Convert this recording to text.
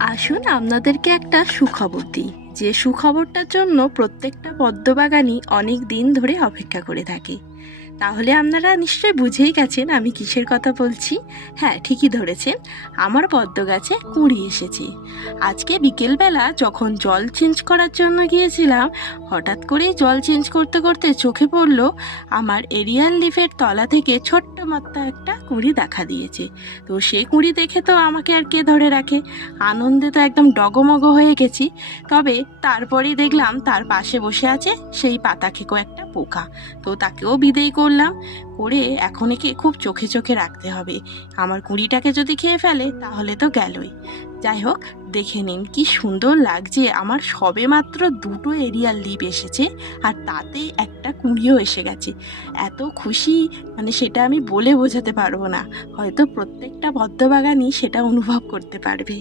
আসুন আপনাদেরকে একটা সুখবর দিই, যে সুখবরটার জন্য প্রত্যেকটা পদ্মবাগানই অনেক দিন ধরে অপেক্ষা করে থাকে। তাহলে আপনারা নিশ্চয়ই বুঝেই গেছেন আমি কিসের কথা বলছি। হ্যাঁ, ঠিকই ধরেছেন, আমার পদ্ম গাছে কুঁড়ি এসেছে। আজকে বিকেলবেলা যখন জল চেঞ্জ করার জন্য গিয়েছিলাম, হঠাৎ করেই জল চেঞ্জ করতে করতে চোখে পড়লো আমার এরিয়াল লিফের তলা থেকে ছোট্ট মাত্রা একটা কুঁড়ি দেখা দিয়েছে। তো সে কুঁড়ি দেখে তো আমাকে আর কে ধরে রাখে, আনন্দে তো একদম ডগমগ হয়ে গেছি। তবে তারপরেই দেখলাম তার পাশে বসে আছে সেই পাতা খেকো একটা পোকা। তো তাকেও বিদেয় করলাম, করে এখন একে খুব চোখে চোখে রাখতে হবে। আমার কুঁড়িটাকে যদি খেয়ে ফেলে তাহলে তো গেলই। যাই হোক, দেখে নিন কি সুন্দর লাগছে, আমার সবে মাত্র দুটো এরিয়াল লিভ এসেছে আর তাতে একটা কুঁড়িও এসে গেছে। এত খুশি, মানে সেটা আমি বলে বোঝাতে পারবো না। হয়তো প্রত্যেকটা পদ্মবাগানই সেটা অনুভব করতে পারবে।